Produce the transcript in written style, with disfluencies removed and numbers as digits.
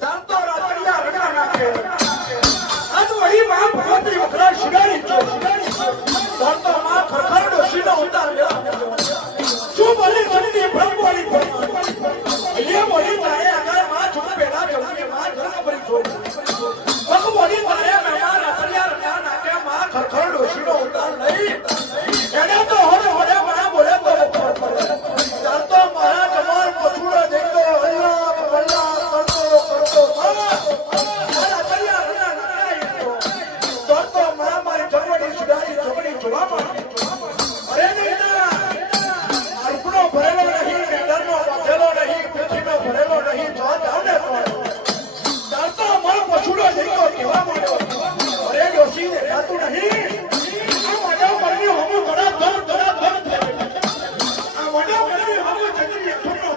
ચાલતો રાતડિયા રડા નાખે આજ વળી માં ભગવતી વખરા શિગારી છો ચાલતો માં ખરખરડો સીધો ઉતાર લેવા શું બોલી જલ્દી બ્રહ્મવાળી પડી એ બોલી તારે અગર માં છું પેલા જલ્દી માં ઘર ભરી છો ભગવતી તારે મહેમાન રાતડિયા રડા નાખે માં ખરખરડો સીધો ઉતાર લઈ એને તો હોડે હોડે બના બોલે તો ચાલતો મારા જમાર પછુડો દેખતો અલ્લાહ કરતો તો મારા મારી જમણી સુધારી જમણી જોવામાં અરે નહીં અર્પણો ભરેલો નહીં મેદરનો બાંધેલો નહીં પૃથ્વીનો ભરેલો નહીં જો જાવ ને ચાલતો મારો પછુડો દેખતો કેવા માંડ્યો અરે ડોશી દેખાતું નહીં આ મારા મરની હમું ઘણા ધડ થાય આ મારા મરની હમું જતી એકઠુંનો